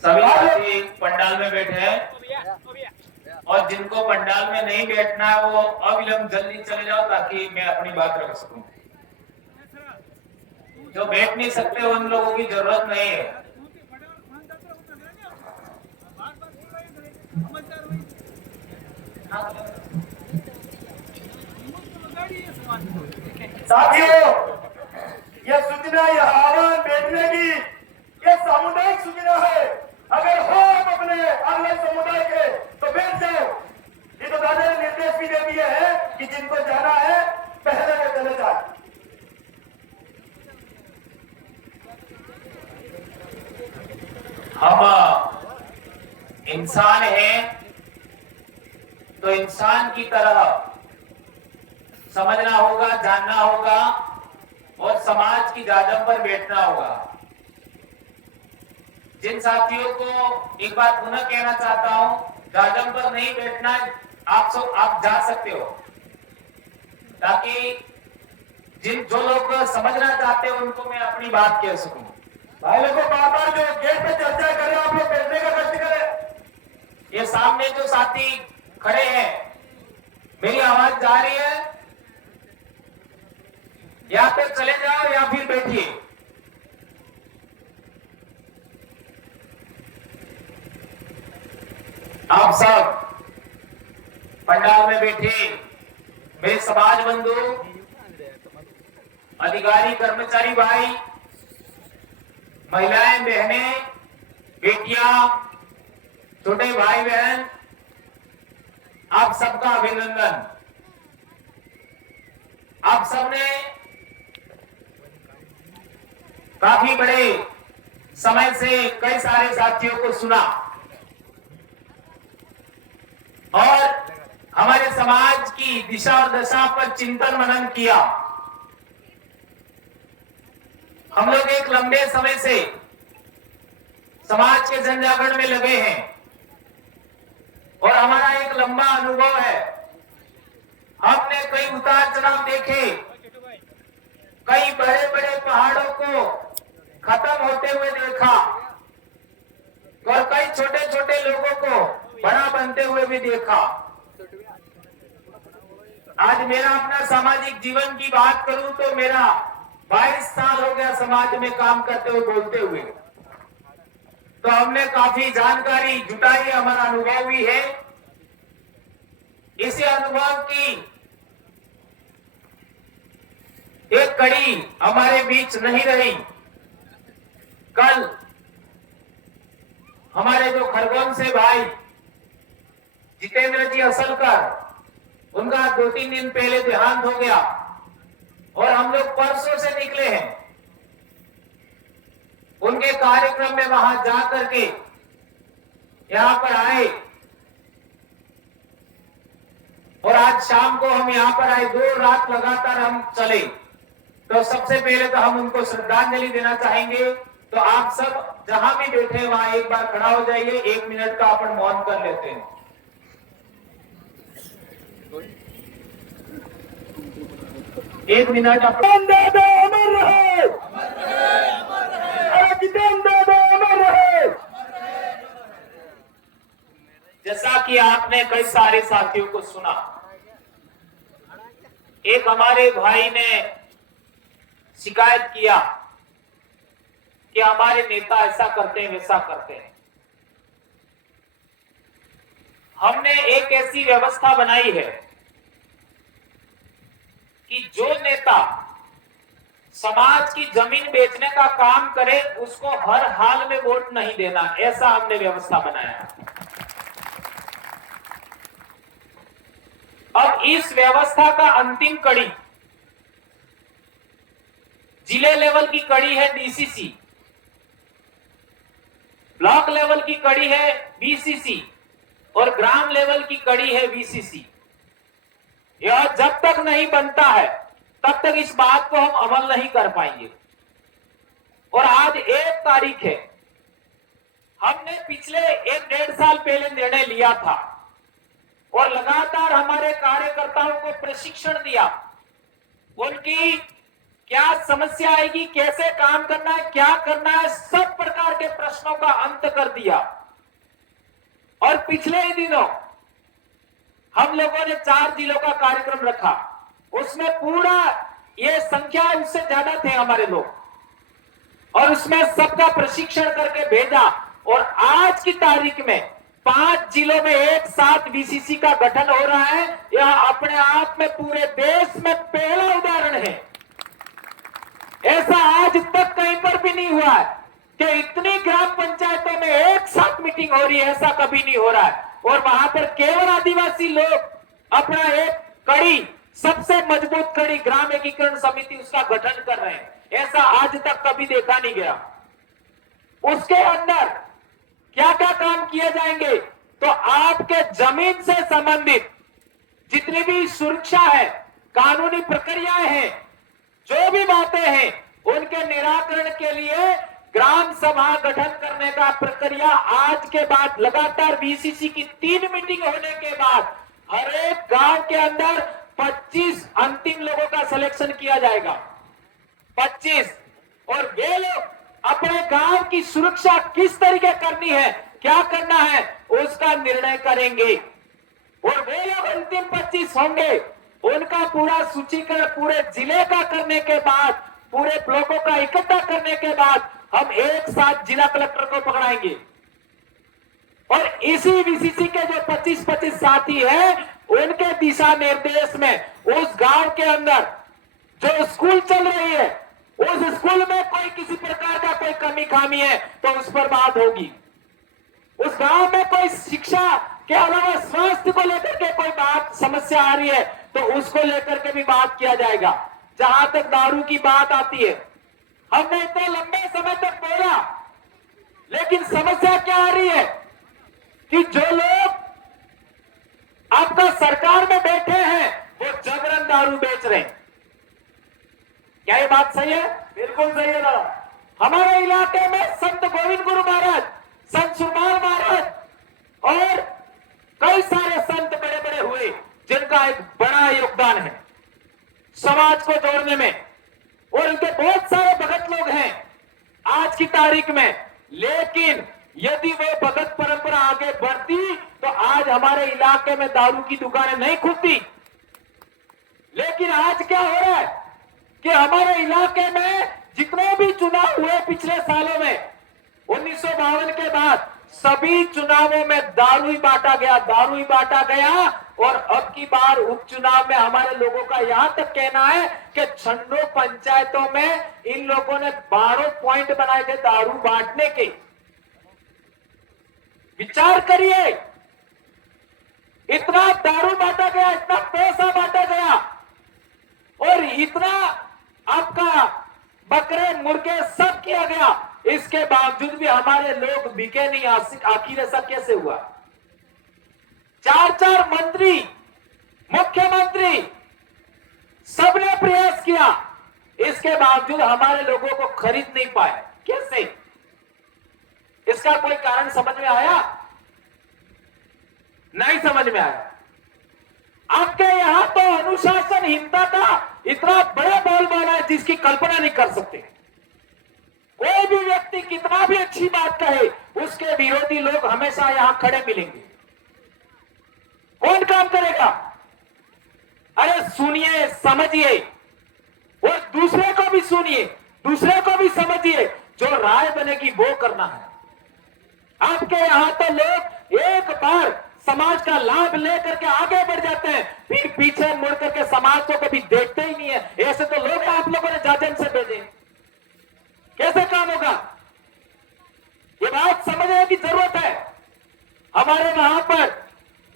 सभी साथी पंडाल में बैठे हैं और जिनको पंडाल में नहीं बैठना है वो अविलंब जल्दी चले जाओ ताकि मैं अपनी बात रख सकूं। जो बैठ नहीं सकते उन लोगों की जरूरत नहीं है। साथियों, यह सूचना, यह आह्वान बैठने की, यह सामुदायिक सूचना है। अगर हो आप अपने अगले समुदाय के तो बैठ जाओ। ये तो दादा ने निर्देश भी दे दिए हैं कि जिनको जाना है पहले में चले जाए। हम इंसान हैं तो इंसान की तरह समझना होगा, जानना होगा और समाज की जादम पर बैठना होगा। जिन साथियों को एक बात पुनः कहना चाहता हूं, जादम पर नहीं बैठना, आप जा सकते हो, ताकि जो लोग समझना चाहते हैं उनको मैं अपनी बात कह सकूं। भाई लोगों, बार-बार जो गेट पे चर्चा कर रहे हो, आप लोग बैठने का कष्ट करें। ये सामने जो साथी खड़े हैं, मेरी आवाज जा रही है? या तो चले जाओ या फिर बैठिए। आप सब पंडाल में बैठे मेरे समाज बंधु, अधिकारी, कर्मचारी भाई, महिलाएं, बहनें, बेटियां, छोटे भाई बहन, आप सबका अभिनंदन। आप सबने काफी बड़े समय से कई सारे साथियों को सुना और हमारे समाज की दिशा और दशा पर चिंतन मनन किया। हम लोग एक लंबे समय से समाज के जनजागरण में लगे हैं और हमारा एक लंबा अनुभव है। हमने कई उतार चढ़ाव देखे, कई बड़े बड़े पहाड़ों को खत्म होते हुए देखा और कई छोटे छोटे लोगों को बड़ा बनते हुए भी देखा। आज मेरा अपना सामाजिक जीवन की बात करूं तो मेरा 22 साल हो गया समाज में काम करते हुए, बोलते हुए। तो हमने काफी जानकारी जुटाई, हमारा अनुभव भी है। इसी अनुभव की एक कड़ी हमारे बीच नहीं रही। कल हमारे जो खरगोन से भाई जितेंद्र जी असलकर, उनका 2-3 दिन पहले देहांत हो गया और हम लोग परसों से निकले हैं उनके कार्यक्रम में वहां जाकर के यहां पर आए और आज शाम को हम यहां पर आए। 2 रात लगातार हम चले। तो सबसे पहले तो हम उनको श्रद्धांजलि देना चाहेंगे। तो आप सब जहां भी बैठे वहां एक बार खड़ा हो जाइए, 1 मिनट का अपन मौन कर लेते हैं। एक मिनट अपन दादा अमर रहे, दादा अमर रहे। जैसा कि आपने कई सारे साथियों को सुना, एक हमारे भाई ने शिकायत किया कि हमारे नेता ऐसा करते हैं, वैसा करते हैं। हमने एक ऐसी व्यवस्था बनाई है कि जो नेता समाज की जमीन बेचने का काम करे उसको हर हाल में वोट नहीं देना, ऐसा हमने व्यवस्था बनाया। अब इस व्यवस्था का अंतिम कड़ी, जिले लेवल की कड़ी है डीसीसी, ब्लॉक लेवल की कड़ी है बीसीसी और ग्राम लेवल की कड़ी है वीसीसी। यह जब तक नहीं बनता है तब तक इस बात को हम अमल नहीं कर पाएंगे। और आज 1 तारीख है। हमने पिछले 1-1.5 साल पहले निर्णय लिया था और लगातार हमारे कार्यकर्ताओं को प्रशिक्षण दिया। उनकी क्या समस्या आएगी, कैसे काम करना है, क्या करना है, सब प्रकार के प्रश्नों सपनों का अंत कर दिया। और पिछले ही दिनों हम लोगों ने 4 जिलों का कार्यक्रम रखा, उसमें पूरा ये संख्या उससे ज्यादा थे हमारे लोग, और उसमें सबका प्रशिक्षण करके भेजा। और आज की तारीख में 5 जिलों में एक साथ वीसीसी का गठन हो रहा है। यह अपने आप में पूरे देश में पहला उदाहरण है। ऐसा आज तक कहीं पर भी नहीं हुआ है कि इतनी ग्राम पंचायतों में एक साथ मीटिंग हो रही है, ऐसा कभी नहीं हो रहा है। और वहां पर केवल आदिवासी लोग अपना एक कड़ी, सबसे मजबूत कड़ी ग्राम एकीकरण समिति उसका गठन कर रहे हैं। ऐसा आज तक कभी देखा नहीं गया। उसके अंदर क्या क्या काम किए जाएंगे, तो आपके जमीन से संबंधित जितनी भी सुरक्षा है, कानूनी प्रक्रियाएं हैं, जो भी बातें हैं, उनके निराकरण के लिए ग्राम सभा गठन करने का प्रक्रिया आज के बाद लगातार वीसीसी की 3 मीटिंग होने के बाद हर एक गांव के अंदर 25 अंतिम लोगों का सिलेक्शन किया जाएगा। 25, और वे लोग अपने गांव की सुरक्षा किस तरीके करनी है, क्या करना है, उसका निर्णय करेंगे। और वे लोग अंतिम 25 होंगे, उनका पूरा सूचीकरण पूरे जिले का करने के बाद, पूरे ब्लॉकों का इकट्ठा करने के बाद हम एक साथ जिला कलेक्टर को पकड़ाएंगे। और इसी वीसीसी के जो 25-25 साथी हैं, उनके दिशा निर्देश में उस गांव के अंदर जो स्कूल चल रही है, उस स्कूल में कोई किसी प्रकार का कोई कमी खामी है तो उस पर बात होगी। उस गांव में कोई शिक्षा के अलावा स्वास्थ्य को लेकर के कोई बात समस्या आ रही है तो उसको लेकर के भी बात किया जाएगा। जहां तक दारू की बात आती है, हमने इतने लंबे समय तक बोला, लेकिन समस्या क्या आ रही है कि जो लोग आपका सरकार में बैठे हैं वो जबरन दारू बेच रहे हैं। क्या ये बात सही है? बिल्कुल सही है ना। हमारे इलाके में संत गोविंद गुरु महाराज, संत सुरमाल महाराज और कई सारे संत बड़े बड़े हुए, जिनका एक बड़ा योगदान है समाज को जोड़ने में, और उनके बहुत सारे भगत लोग हैं आज की तारीख में। लेकिन यदि वो भगत परंपरा आगे बढ़ती तो आज हमारे इलाके में दारू की दुकानें नहीं खुलती। लेकिन आज क्या हो रहा है कि हमारे इलाके में जितने भी चुनाव हुए पिछले सालों में, 1952 के बाद सभी चुनावों में दारू ही बांटा गया, दारू ही बांटा गया। और अब की बार उपचुनाव में हमारे लोगों का यहां तक कहना है कि 6 पंचायतों में इन लोगों ने 12 पॉइंट बनाए थे दारू बांटने के। विचार करिए, इतना दारू बांटा गया, इतना पैसा बांटा गया, और इतना आपका बकरे मुर्गे सब किया गया, इसके बावजूद भी हमारे लोग बिके नहीं। आखिर ऐसा कैसे हुआ? 4 मंत्री, मुख्यमंत्री, सबने प्रयास किया, इसके बावजूद हमारे लोगों को खरीद नहीं पाए। कैसे? इसका कोई कारण समझ में आया? नहीं समझ में आया। आपके यहां तो अनुशासनहीनता का इतना बड़ा बोलबाला है जिसकी कल्पना नहीं कर सकते। कोई भी व्यक्ति कितना भी अच्छी बात कहे, उसके विरोधी लोग हमेशा यहां खड़े मिलेंगे। कौन काम करेगा? अरे सुनिए, समझिए, और दूसरे को भी सुनिए, दूसरे को भी समझिए, जो राय बनेगी वो करना है। आपके यहां तो लोग एक बार समाज का लाभ लेकर के आगे बढ़ जाते हैं, फिर पीछे मुड़ करके समाज को कभी देखते ही नहीं है। ऐसे तो लोग आप लोगों ने जाजन से भेजे, कैसे काम होगा? ये बात समझने की जरूरत है। हमारे वहां पर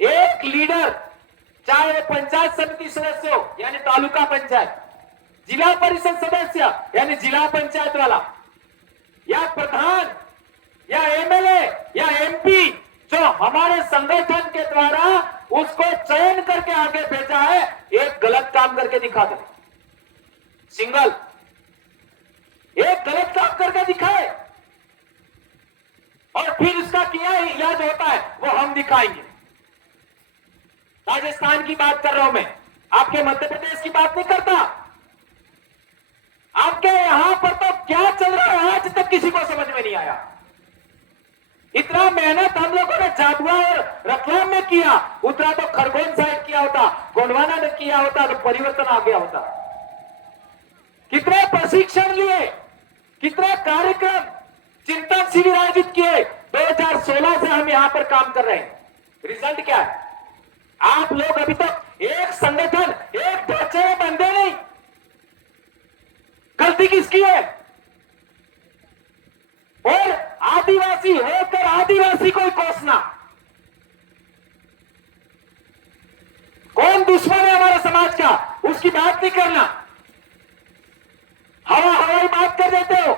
एक लीडर, चाहे पंचायत समिति सदस्य हो यानी तालुका पंचायत, जिला परिषद सदस्य यानी जिला पंचायत वाला, या प्रधान या एमएलए या एमपी, जो हमारे संगठन के द्वारा उसको चयन करके आगे भेजा है, एक गलत काम करके दिखा दे, सिंगल एक गलत काम करके दिखाए, और फिर इसका क्या इलाज होता है वो हम दिखाएंगे। राजस्थान की बात कर रहा हूं मैं, आपके मध्य प्रदेश की बात नहीं करता। आपके यहां पर तो क्या चल रहा है आज तक किसी को समझ में नहीं आया। इतना मेहनत हम लोगों ने झाबुआ और रतलाम में किया, उतना तो खरगोन साइड किया होता, गोंडवाना ने किया होता तो परिवर्तन आ गया होता। कितने प्रशिक्षण लिए, कितने कार्यक्रम, चिंतन शिविर आयोजित किए। 2016 से हम यहां पर काम कर रहे हैं। रिजल्ट क्या है? आप लोग अभी तक एक संगठन, एक ढांचे में बंधे नहीं। गलती किसकी है? और आदिवासी होकर आदिवासी को कोसना। कौन दुश्मन है हमारे समाज का, उसकी बात नहीं करना। हवाई बात कर देते हो,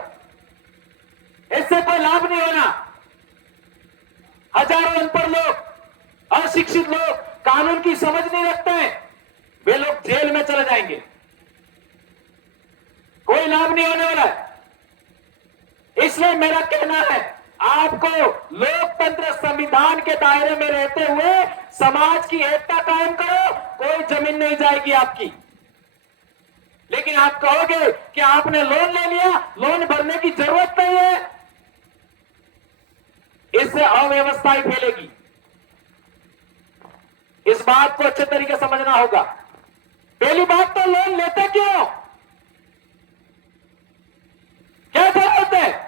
इससे कोई लाभ नहीं होना। हजारों अनपढ़ लोग, अशिक्षित लोग, कानून की समझ नहीं रखते हैं, वे लोग जेल में चले जाएंगे, कोई लाभ नहीं होने वाला है। इसलिए मेरा कहना है, आपको लोकतंत्र संविधान के दायरे में रहते हुए समाज की एकता कायम करो, कोई जमीन नहीं जाएगी आपकी। लेकिन आप कहोगे कि आपने लोन ले लिया, लोन भरने की जरूरत नहीं है, इससे अव्यवस्था ही फैलेगी। इस बात को अच्छे तरीके से समझना होगा। पहली बात तो लोन लेते क्यों? क्या जरूरत है?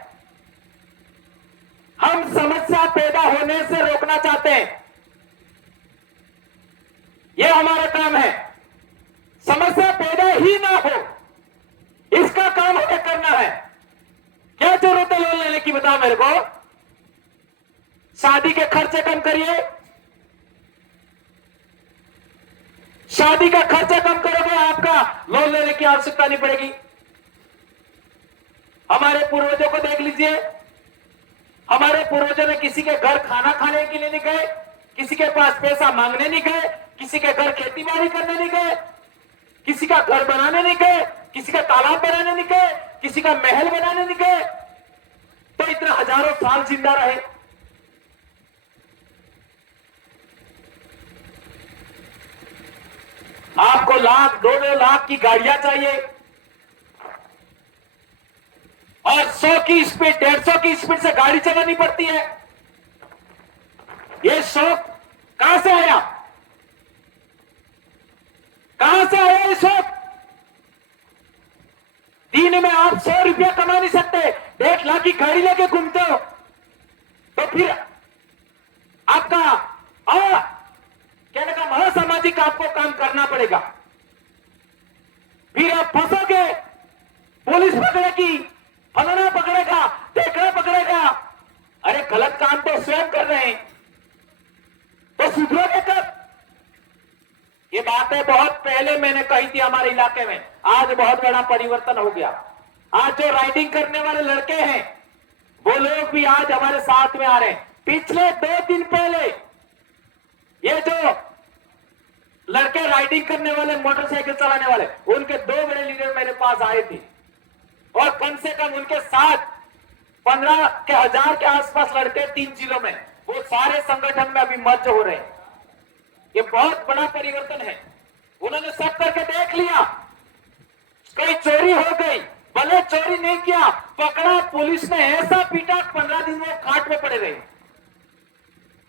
हम समस्या पैदा होने से रोकना चाहते हैं, यह हमारा काम है। समस्या पैदा ही ना हो, इसका काम हमें करना है। क्या जरूरत है लोन लेने की, बताओ मेरे को। शादी के खर्चे कम करिए, शादी का खर्चा कम करोगे, आपका लोन लेने की आवश्यकता नहीं पड़ेगी। हमारे पूर्वजों को देख लीजिए, हमारे पूर्वजों ने किसी के घर खाना खाने के लिए नहीं गए, किसी के पास पैसा मांगने नहीं गए, किसी के घर खेती बाड़ी करने नहीं गए, किसी का घर बनाने नहीं गए, किसी का तालाब बनाने नहीं गए, किसी का महल बनाने नहीं गए, तो इतना हजारों साल जिंदा रहे। आपको लाख, 2-2 लाख की गाड़ियां चाहिए और 100 की स्पीड, 150 की स्पीड से गाड़ी चलानी पड़ती है। ये शौक कहां से आया? कहां से आया ये शौक? दिन में आप 100 रुपया कमा नहीं सकते, 1.5 लाख की गाड़ी लेके घूमते हो, तो फिर आपका कहने का असामाजिक आपको काम करना पड़ेगा। फिर आप फंसोगे, पुलिस पकड़ेगी, फलाना पकड़ेगा, टेकड़ा पकड़ेगा। अरे गलत काम तो स्वयं कर रहे हैं, तो सुधरोगे कब? ये बातें बहुत पहले मैंने कही थी हमारे इलाके में, आज बहुत बड़ा परिवर्तन हो गया। आज जो राइडिंग करने वाले लड़के हैं, वो लोग भी आज हमारे साथ में आ रहे हैं। पिछले 2 दिन पहले ये जो लड़के राइडिंग करने वाले, मोटरसाइकिल चलाने वाले, उनके 2 बड़े लीडर मेरे पास आए थे और कम से कम उनके साथ 15 के हजार के आसपास लड़के 3 जिलों में, वो सारे संगठन में अभी मर्ज हो रहे हैं। ये बहुत बड़ा परिवर्तन है। उन्होंने सब करके देख लिया, कहीं चोरी हो गई, भले चोरी नहीं किया, पकड़ा, पुलिस ने ऐसा पीटा, 15 दिन वो खाट में पड़े रहे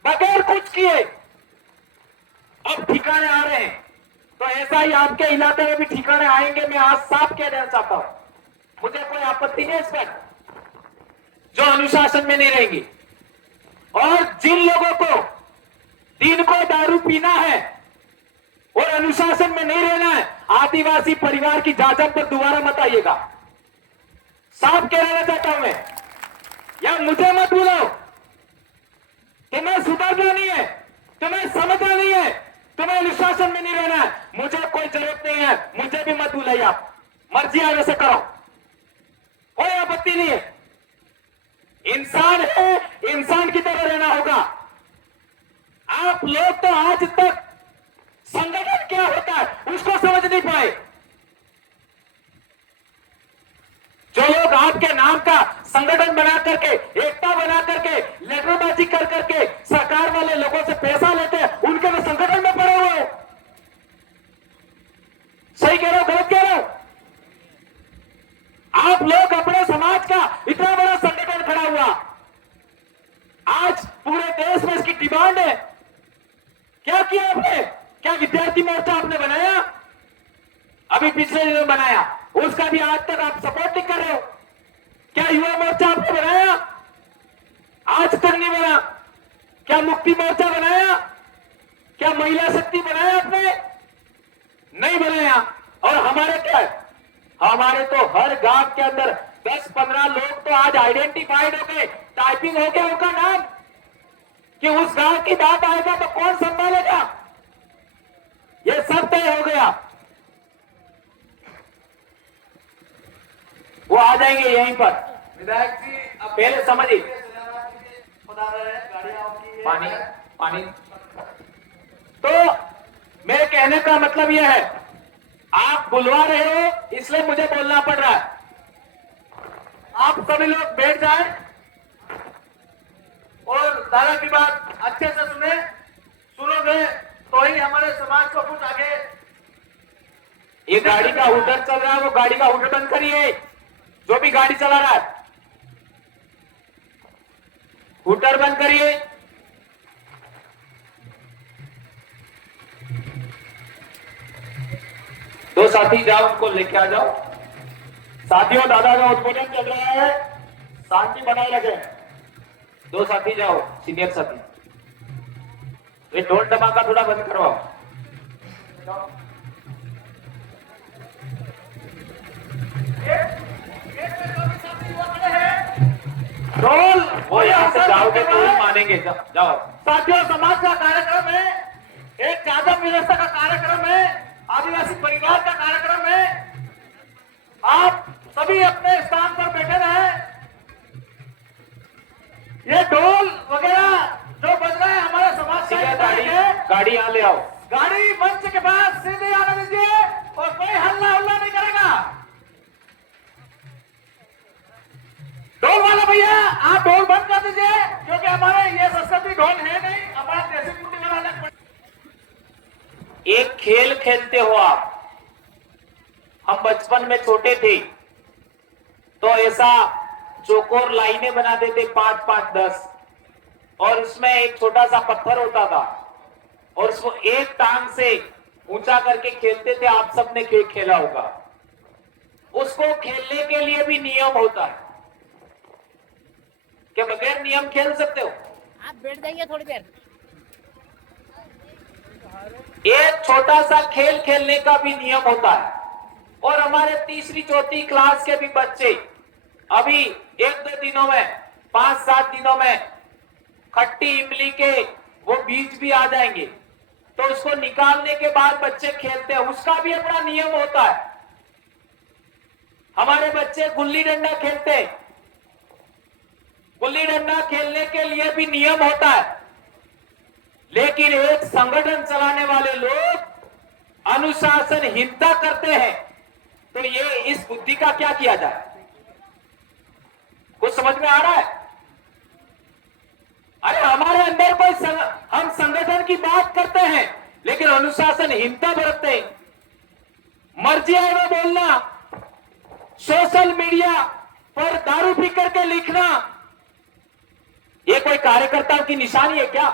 बगैर कुछ किए। अब ठिकाने आ रहे हैं, तो ऐसा ही आपके इलाके में भी ठिकाने आएंगे। मैं आज साफ कह देना चाहता हूं, मुझे कोई आपत्ति नहीं इस पर, जो अनुशासन में नहीं रहेंगे। और जिन लोगों को दिन को दारू पीना है और अनुशासन में नहीं रहना है, आदिवासी परिवार की जाजम पर दोबारा मत आइएगा। साफ कहना चाहता हूं मैं, या मुझे मत बुलाओ। तुम्हें सुधरना नहीं है, तुम्हें समझना नहीं है, तुम्हें अनुशासन में नहीं रहना है, मुझे कोई जरूरत नहीं है, मुझे भी मत बुलाइए। आप मर्जी आगे से करो, कोई आपत्ति नहीं है। इंसान है, इंसान की तरह रहना होगा। आप लोग तो आज तक संगठन क्या होता है उसको समझ नहीं पाए। जो लोग आपके नाम का संगठन बना करके, एकता बना करके, लेटरबाजी कर करके सरकार वाले लोगों से पैसा लेते हैं, उनके तो संगठन में पड़े हुए हो। सही कह रहे हो, गलत कह रहे हो? आप लोग अपने समाज का इतना बड़ा संगठन खड़ा हुआ, आज डिमांड है। क्या किया आपने? क्या विद्यार्थी मोर्चा आपने बनाया? अभी पिछले दिनों बनाया, उसका भी आज तक आप सपोर्ट नहीं कर रहे हो। क्या युवा मोर्चा आपने बनाया? आज तक नहीं बना। क्या मुक्ति मोर्चा बनाया? क्या महिला शक्ति बनाया आपने? नहीं बनाया। और हमारे क्या है? हमारे तो हर गांव के अंदर 10-15 लोग तो आज आइडेंटिफाइड हो गए, टाइपिंग हो गया उनका नाम, कि उस गांव की बात आएगा तो कौन संभालेगा। ये सब तय हो गया। वो आ जाएंगे यहीं पर। विधायक जी अब पहले समझिए। बता रहे हैं गाड़ी आपकी है। पानी पानी। तो मेरे कहने का मतलब यह है, आप बुलवा रहे हो इसलिए मुझे बोलना पड़ रहा है। आप सभी लोग बैठ जाएं और दादा की बात अच्छे से सुनोगे तो ही हमारे समाज को कुछ आगे। ये गाड़ी का हुटर चल रहा है, वो गाड़ी का हुटर बंद करिए। जो भी गाड़ी चला रहा है हुटर बंद करिए। दो साथी जाओ, उनको लेके आ जाओ। साथियों, दादा का उद्घाटन चल रहा है, शांति बनाए रखें। दो साथी जाओ, सीनियर साथी। ये ढोल धमाका थोड़ा बंद करवाओ। ढोल वो यहां से जाओगे तो ही मानेंगे। जाओ। साथियों, समाज का कार्यक्रम है, एक जादव व्यवस्था का कार्यक्रम है, आदिवासी परिवार का कार्यक्रम है। आप सभी अपने स्थान पर बैठे रहे। ये ढोल वगैरह जो बज रहा है हमारे समाज का गाड़ी यहाँ ले आओ। गाड़ी मंच के पास सीधे आने दीजिए और कोई हल्ला हुल्ला नहीं करेगा। ढोल वाला भैया, आप ढोल बंद कर दीजिए, क्योंकि हमारे ये संस्कृति ढोल है नहीं, हमारा देसी कुंडी वाला। एक खेल खेलते हो आप। हम बचपन में छोटे थे तो ऐसा चौकोर लाइनें बना देते 5-5, 10, और उसमें एक छोटा सा पत्थर होता था और उसको एक टांग से ऊंचा करके खेलते थे। आप सबने खेला होगा। उसको खेलने के लिए भी नियम होता है। क्या बगैर नियम खेल सकते हो? आप बैठ जाइए थोड़ी देर। एक छोटा सा खेल खेलने का भी नियम होता है। और हमारे 3री-4थी क्लास के भी बच्चे अभी 1-2 दिनों में, 5-7 दिनों में खट्टी इमली के वो बीज भी आ जाएंगे, तो उसको निकालने के बाद बच्चे खेलते हैं। उसका भी अपना नियम होता है। हमारे बच्चे गुल्ली डंडा खेलते हैं। गुल्ली डंडा खेलने के लिए भी नियम होता है। लेकिन एक संगठन चलाने वाले लोग अनुशासनहीनता करते हैं, तो ये इस बुद्धि का क्या किया जाए? कुछ समझ में आ रहा है? अरे हमारे अंदर कोई हम संगठन की बात करते हैं लेकिन अनुशासनहीनता बरतते हैं। मर्जी है वो बोलना, सोशल मीडिया पर दारू पी करके लिखना, ये कोई कार्यकर्ताओं की निशानी है क्या?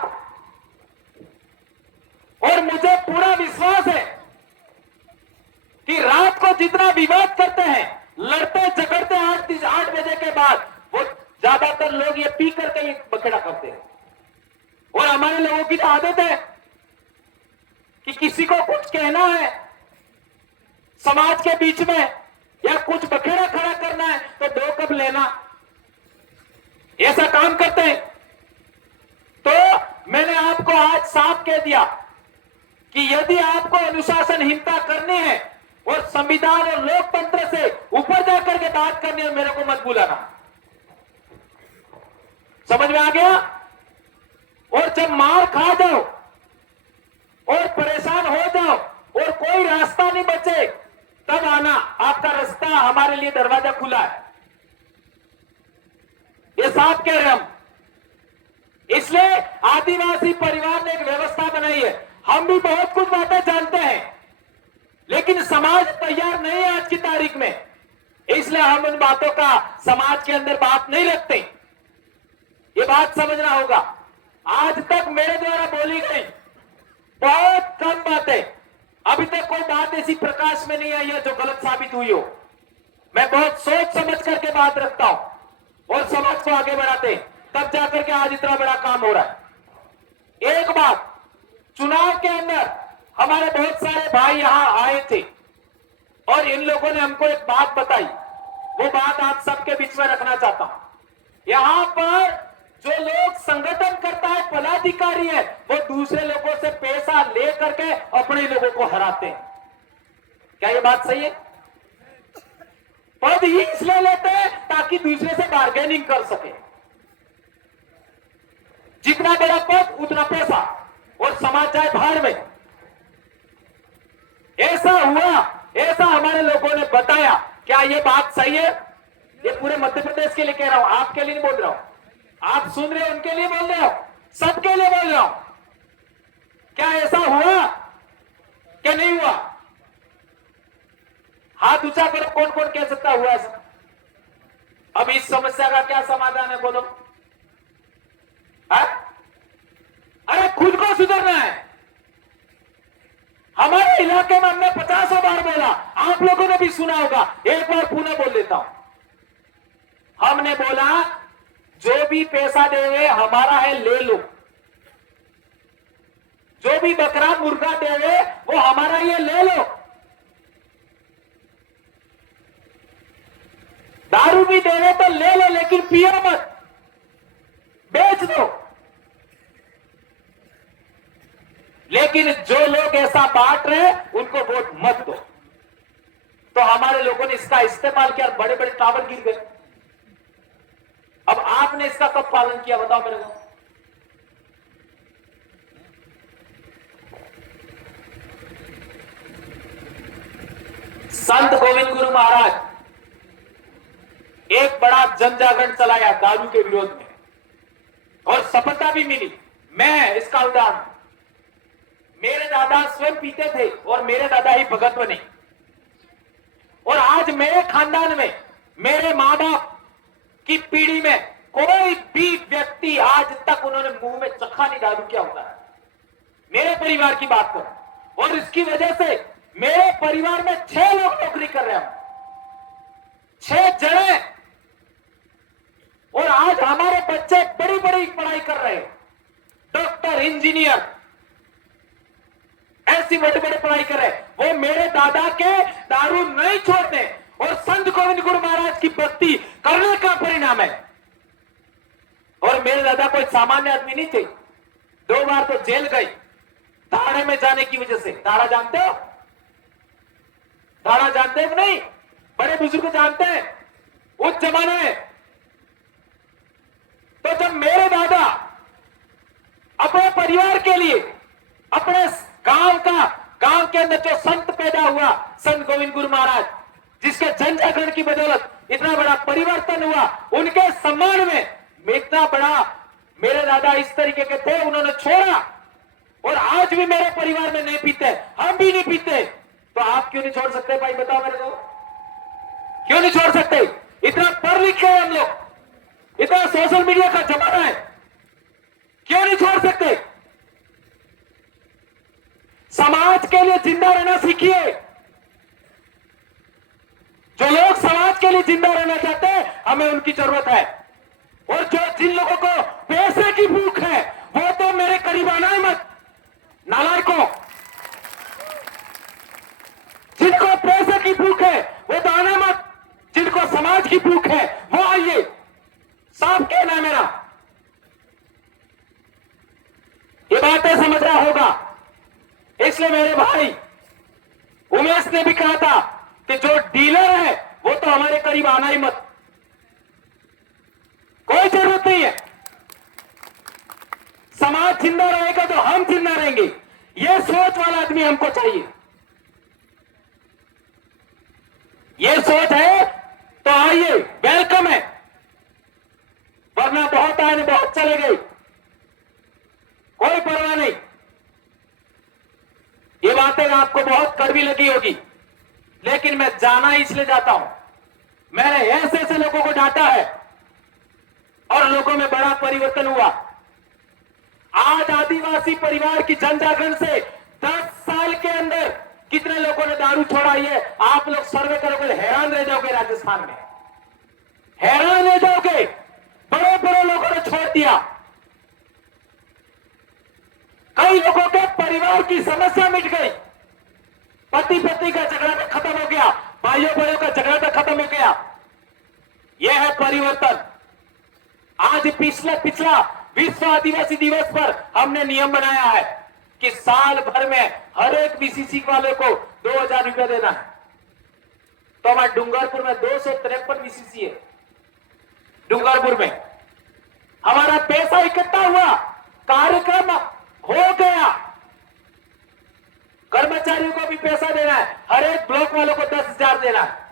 और मुझे पूरा विश्वास है कि रात को जितना विवाद करते हैं, लड़ते झगड़ते 8 बजे के बाद, वो ज्यादातर लोग ये पी करके ही बखेड़ा करते हैं। और हमारे लोगों की तो आदत है कि किसी को कुछ कहना है समाज के बीच में या कुछ बखेड़ा खड़ा करना है तो 2 कप लेना, ऐसा काम करते हैं। तो मैंने आपको आज साफ कह दिया कि यदि आपको अनुशासनहीनता करनी है और संविधान और लोकतंत्र से ऊपर जाकर के बात करनी है, मेरे को मत बुलाना। समझ में आ गया? और जब मार खा जाओ और परेशान हो जाओ और कोई रास्ता नहीं बचे, तब आना। आपका रास्ता, हमारे लिए दरवाजा खुला है। ये साफ कह रहे हम। इसलिए आदिवासी परिवार ने एक व्यवस्था बनाई है। हम भी बहुत कुछ बातें जानते हैं लेकिन समाज तैयार नहीं है आज की तारीख में, इसलिए हम उन बातों का समाज के अंदर बात नहीं रखते। ये बात समझना होगा। आज तक मेरे द्वारा बोली गई बहुत कम बातें, अभी तक कोई बात ऐसी प्रकाश में नहीं आई है जो गलत साबित हुई हो। मैं बहुत सोच समझ करके बात रखता हूं और समाज को आगे बढ़ाते हैं, तब जाकर के आज इतना बड़ा काम हो रहा है। एक बात, चुनाव के अंदर हमारे बहुत सारे भाई यहां आए थे और इन लोगों ने हमको एक बात बताई, वो बात आप सबके बीच में रखना चाहता हूं। यहां पर जो लोग संगठन करता है, पदाधिकारी है, वो दूसरे लोगों से पैसा ले करके अपने लोगों को हराते हैं। क्या ये बात सही है? पद ही इसलिए लेते हैं ताकि दूसरे से बार्गेनिंग कर सके। जितना बड़ा पद उतना पैसा, और समाज जाए भाड़ में। ऐसा हुआ, ऐसा हमारे लोगों ने बताया। क्या ये बात सही है? ये पूरे मध्य प्रदेश के लिए कह रहा हूं, आपके लिए नहीं बोल रहा हूं। आप सुन रहे हो, उनके लिए बोल रहे हो, सबके लिए बोल रहा हूं। क्या ऐसा हुआ कि नहीं हुआ? हाथ ऊंचा करो, कौन कौन कह सकता हुआ ऐसा? अब इस समस्या का क्या समाधान है, बोलो? अरे खुद को सुधरना है। हमारे इलाके में हमने 50 बार बोला, आप लोगों ने भी सुना होगा, एक बार पुनः बोल देता हूं। हमने बोला जो भी पैसा देवे हमारा है, ले लो। जो भी बकरा मुर्गा देवे वो हमारा ही है, ले लो। दारू भी देवे तो ले लो, लेकिन पियो मत, बेच दो। लेकिन जो लोग ऐसा बांट रहे उनको वोट मत दो। तो हमारे लोगों ने इसका इस्तेमाल किया, बड़े बड़े टावर गिर गए। अब आपने इसका कब पालन किया, बताओ मेरे को? संत गोविंद गुरु महाराज एक बड़ा जन जागरण चलाया दारू के विरोध में, और सफलता भी मिली। मैं इसका उदाहरण, मेरे दादा स्वयं पीते थे और मेरे दादा ही भगत बने। और आज मेरे खानदान में, मेरे मां बाप की पीढ़ी में कोई भी व्यक्ति आज तक उन्होंने मुंह में चखा नहीं दारू क्या होता है। मेरे परिवार की बात करो, और इसकी वजह से मेरे परिवार में 6 लोग नौकरी कर रहे हैं, 6 जने। और आज हमारे बच्चे बड़ी बड़ी पढ़ाई कर रहे हैं, डॉक्टर, इंजीनियर, ऐसी बड़ी बड़ी पढ़ाई कर रहे हैं। वो मेरे दादा के दारू नहीं छोड़ते, और संत गोविंद गुरु महाराज की भक्ति करने का परिणाम है। और मेरे दादा कोई सामान्य आदमी नहीं थे, 2 बार तो जेल गई ताड़े में जाने की वजह से। ताड़ा जानते हो? ताड़ा जानते हो नहीं? बड़े बुजुर्ग जानते हैं उस जमाने में। तो जब मेरे दादा अपने परिवार के लिए, अपने गांव के अंदर जो संत पैदा हुआ, संत गोविंद गुरु महाराज, जिसके जन जागरण की बदौलत इतना बड़ा परिवर्तन हुआ, उनके सम्मान में इतना बड़ा मेरे दादा इस तरीके के थे, उन्होंने छोड़ा। और आज भी मेरे परिवार में नहीं पीते, हम भी नहीं पीते। तो आप क्यों नहीं छोड़ सकते भाई, बताओ मेरे को? क्यों नहीं छोड़ सकते? इतना पढ़ लिखे हम लोग, इतना सोशल मीडिया का जमाना है, क्यों नहीं छोड़ सकते? समाज के लिए जिंदा रहना सीखिए। जो लोग समाज के लिए जिंदा रहना चाहते हैं, हमें उनकी जरूरत है। और जो जिन लोगों को पैसे की भूख है, वो तो मेरे करीब आना ही मत, नालायकों। जिनको पैसे की भूख है वो तो आना मत, जिनको समाज की भूख है वो आइए। साफ कहना है मेरा, ये बातें समझ रहा होगा। इसलिए मेरे भाई उमेश ने भी कहा था कि जो डीलर है वो तो हमारे करीब आना ही मत, कोई जरूरत नहीं है। समाज जिंदा रहेगा तो हम जिंदा रहेंगे, ये सोच वाला आदमी हमको चाहिए। ये सोच है तो आइए, वेलकम है। वरना बहुत आए, बहुत चले गए, कोई परवाह नहीं। ये बातें आपको बहुत कड़वी लगी होगी, लेकिन मैं जाना इसलिए जाता हूं। मैंने ऐसे ऐसे लोगों को डांटा है और लोगों में बड़ा परिवर्तन हुआ। आज आदिवासी परिवार की जन जागरण से 10 साल के अंदर कितने लोगों ने दारू छोड़ा, ये आप लोग सर्वे करोगे, हैरान रह जाओगे। राजस्थान में हैरान रह जाओगे, बड़े बड़े लोगों ने छोड़ दिया। कई लोगों के परिवार की समस्या मिट गई, पति पत्नी का झगड़ा तो खत्म हो गया, भाइयों भाइयों का झगड़ा तो खत्म हो गया। यह है परिवर्तन। आज पिछला विश्व आदिवासी दिवस पर हमने नियम बनाया है कि साल भर में हर एक बीसीसी वाले को 2000 रुपया देना है। तो हमारे डूंगरपुर में 253 बीसीसी है। डूंगरपुर में हमारा पैसा इकट्ठा हुआ, कार्यक्रम हो गया, कर्मचारियों को भी पैसा देना है, हर एक ब्लॉक वालों को 10,000 देना है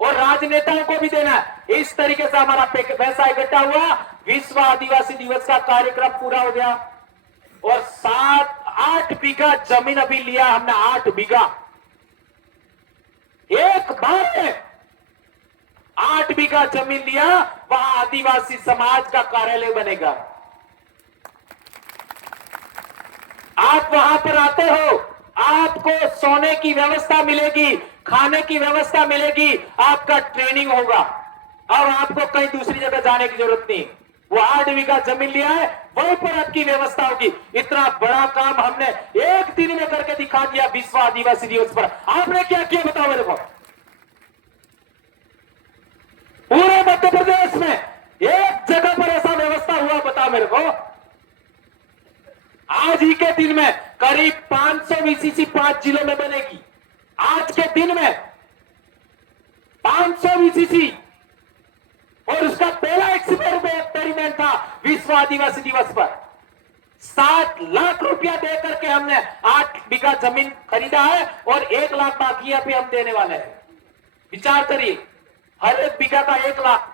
और राजनेताओं को भी देना है। इस तरीके से हमारा पैसा इकट्ठा हुआ, विश्व आदिवासी दिवस का कार्यक्रम पूरा हो गया और 8 बीघा जमीन अभी लिया हमने, 8 बीघा एक बार में 8 बीघा जमीन लिया, वहां आदिवासी समाज का कार्यालय बनेगा। आप वहां पर आते हो, आपको सोने की व्यवस्था मिलेगी, खाने की व्यवस्था मिलेगी, आपका ट्रेनिंग होगा। अब आपको कहीं दूसरी जगह जाने की जरूरत नहीं। वो 8 बीघा जमीन लिया है, वहीं पर आपकी व्यवस्था होगी। इतना बड़ा काम हमने एक दिन में करके दिखा दिया विश्व आदिवासी दिवस पर। आपने क्या किया बताओ मेरे को। पूरे मध्य प्रदेश में एक जगह पर ऐसा व्यवस्था हुआ बताओ मेरे को। आज ही के दिन में करीब 500 बीसीसी 5 जिलों में बनेगी। आज के दिन में 500 बीसीसी और उसका पहला एक्सपेरिमेंट था विश्व आदिवासी दिवस पर। 7 लाख रुपया दे करके हमने 8 बीघा जमीन खरीदा है और 1 लाख बाकी अभी हम देने वाले हैं। विचार करिए, हर एक बीघा का 1 लाख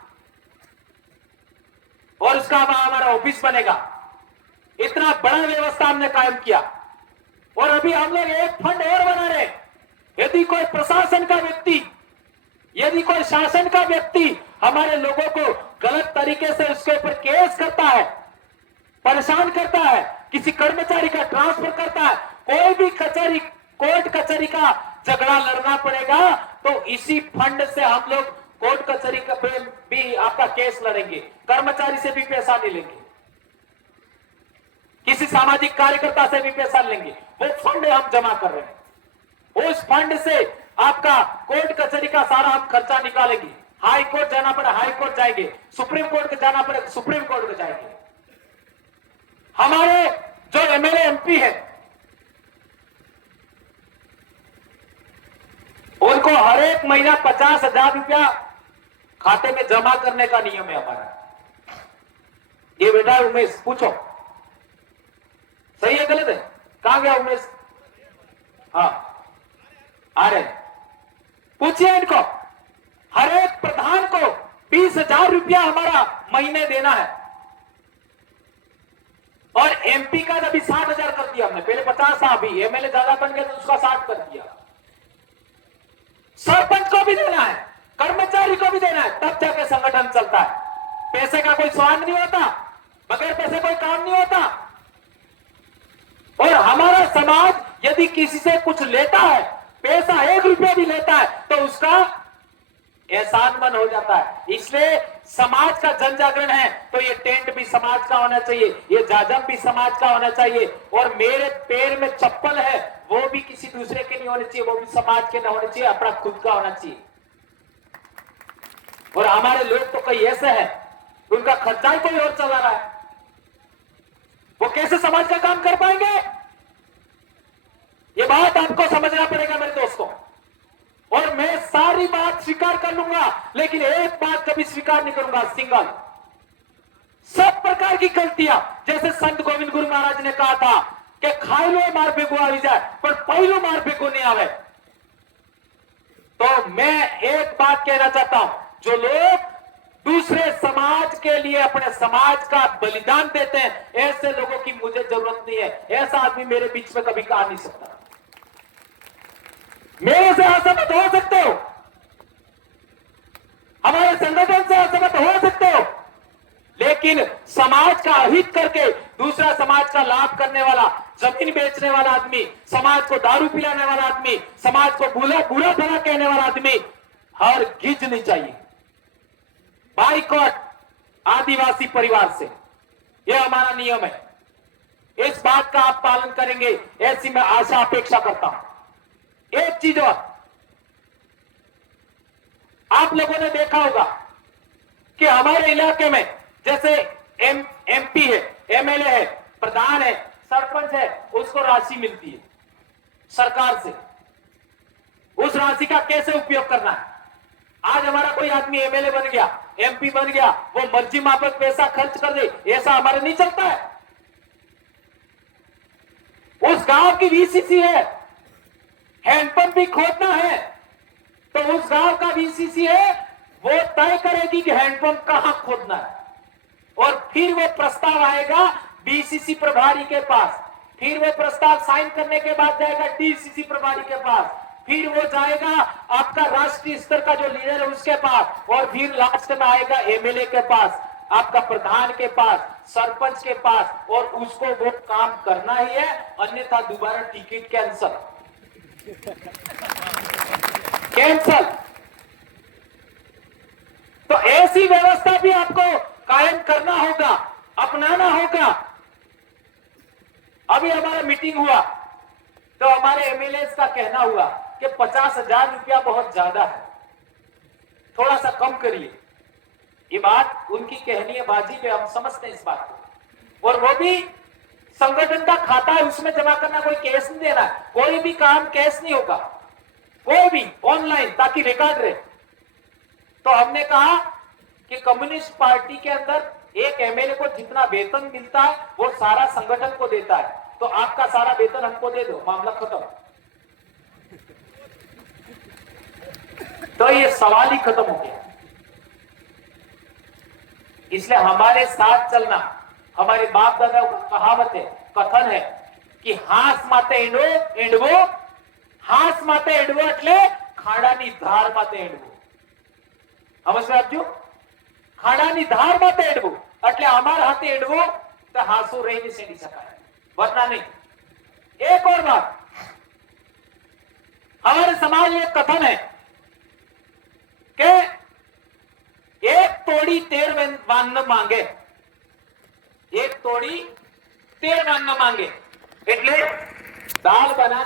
और उसका हमारा ऑफिस बनेगा। इतना बड़ा व्यवस्था हमने कायम किया और अभी हम लोग एक फंड और बना रहे। यदि कोई प्रशासन का व्यक्ति, यदि कोई शासन का व्यक्ति हमारे लोगों को गलत तरीके से उसके ऊपर केस करता है, परेशान करता है, किसी कर्मचारी का ट्रांसफर करता है, कोई भी कचहरी, कोर्ट कचहरी का झगड़ा लड़ना पड़ेगा, तो इसी फंड से हम लोग कोर्ट कचहरी का भी आपका केस लड़ेंगे, कर्मचारी से भी पैसा नहीं लेंगे, किसी सामाजिक कार्यकर्ता से भी पैसा लेंगे। वो फंड हम जमा कर रहे हैं, उस फंड से आपका कोर्ट कचहरी का सारा हम खर्चा निकालेंगे। हाई कोर्ट जाना पड़े हाई कोर्ट जाएंगे, सुप्रीम कोर्ट जाना पड़े सुप्रीम कोर्ट में जाएंगे। हमारे जो एमएलए एमपी है उनको हर एक महीना 50,000 रुपया खाते में जमा करने का नियम है हमारा। ये बेटा उमेश पूछो, सही है गलत है? कहां गया उमेश? हाँ आ रहे, पूछिए इनको। हर एक प्रधान को 20,000 रुपया हमारा महीने देना है और एमपी का अभी 60,000 कर दिया हमने। पहले 50 था, अभी एमएलए ज्यादा बन गया तो उसका 60 कर दिया। सरपंच को भी देना है, कर्मचारी को भी देना है, तब जाके संगठन चलता है। पैसे का कोई स्वाद नहीं होता, बगैर पैसे कोई काम नहीं होता। और हमारा समाज यदि किसी से कुछ लेता है, पैसा 1 रुपया भी लेता है, तो उसका एहसानमंद हो जाता है। इसलिए समाज का जन जागरण है तो ये टेंट भी समाज का होना चाहिए, ये जाजम भी समाज का होना चाहिए, और मेरे पैर में चप्पल है वो भी किसी दूसरे के नहीं होने चाहिए, वो भी समाज के नहीं होने चाहिए, अपना खुद का होना चाहिए। और हमारे लोग तो कई ऐसे हैं उनका खर्चा ही कोई और चला रहा है, वो कैसे समाज का काम कर पाएंगे? ये बात आपको समझना पड़ेगा मेरे दोस्तों। और मैं सारी बात स्वीकार कर लूंगा, लेकिन एक बात कभी स्वीकार नहीं करूंगा, सिंगल। सब प्रकार की गलतियां, जैसे संत गोविंद गुरु महाराज ने कहा था कि खाई लो मार बेगो आ जाए पर पहलो मार बेगो नहीं आवे। तो मैं एक बात कहना चाहता हूं, जो लोग दूसरे समाज के लिए अपने समाज का बलिदान देते हैं, ऐसे लोगों की मुझे जरूरत नहीं है। ऐसा आदमी मेरे बीच में कभी कहा नहीं सकता। मेरे से असहमत हो सकते हो, हमारे संगठन से असहमत हो सकते हो, लेकिन समाज का हित करके दूसरा समाज का लाभ करने वाला, जमीन बेचने वाला आदमी, समाज को दारू पिलाने वाला आदमी, समाज को बुरा भला कहने वाला आदमी हर गिज नहीं चाहिए। बाइकॉट आदिवासी परिवार से, यह हमारा नियम है। इस बात का आप पालन करेंगे ऐसी मैं आशा अपेक्षा करता हूं। एक चीज और, आप लोगों ने देखा होगा कि हमारे इलाके में जैसे एमपी है, एमएलए है, प्रधान है, सरपंच है, उसको राशि मिलती है सरकार से। उस राशि का कैसे उपयोग करना है? आज हमारा कोई आदमी एमएलए बन गया, एमपी बन गया, वो मर्जी माफक पैसा खर्च कर दे, ऐसा हमारे नहीं चलता है। उस गांव की वीसीसी है, हैंडपंप भी खोदना है तो उस गांव का वीसीसी है, वो तय करेगी कि हैंडपंप कहां खोदना है, और फिर वो प्रस्ताव आएगा बीसीसी प्रभारी के पास, फिर वो प्रस्ताव साइन करने के बाद जाएगा डीसीसी प्रभारी के पास, फिर वो जाएगा आपका राष्ट्रीय स्तर का जो लीडर है उसके पास, और फिर लास्ट में आएगा एमएलए के पास, आपका प्रधान के पास, सरपंच के पास, और उसको वो काम करना ही है, अन्यथा दोबारा टिकट कैंसल। तो ऐसी व्यवस्था भी आपको कायम करना होगा, अपनाना होगा। अभी हमारा मीटिंग हुआ तो हमारे एमएलए का कहना हुआ कि 50,000 रुपया बहुत ज्यादा है, थोड़ा सा कम करिए। ये बात उनकी कहनी है बाजी पे, हम समझते हैं इस बात को, और वो भी संगठन का खाता है, उसमें जमा करना, कोई कैश नहीं देना है, कोई भी काम कैश नहीं होगा, कोई भी ऑनलाइन, ताकि रिकॉर्ड रहे। तो हमने कहा कि कम्युनिस्ट पार्टी के अंदर एक एमएलए को जितना वेतन मिलता है वो सारा संगठन को देता है, तो आपका सारा वेतन हमको दे दो, मामला खत्म। तो ये सवाल ही खत्म हो गया। इसलिए हमारे साथ चलना, हमारे बाप दादा का कहावत है, कथन है कि हाथ माते एंडवो, हाथ माते एंडवो એટલે ખાડાની ધાર માતે એંડવો। સમજ આપજો, ખાડાની ધાર માતે એંડવો એટલે અમાર હાથે એંડવો તો હાસુ રહીને સેડી શકાય, वरना नहीं। एक और बात, हमारे समाज में कथन है कि एक तोड़ी 13 वान्न मांगे, एक तोड़ी 13 वान्न मांगे, એટલે दाल बना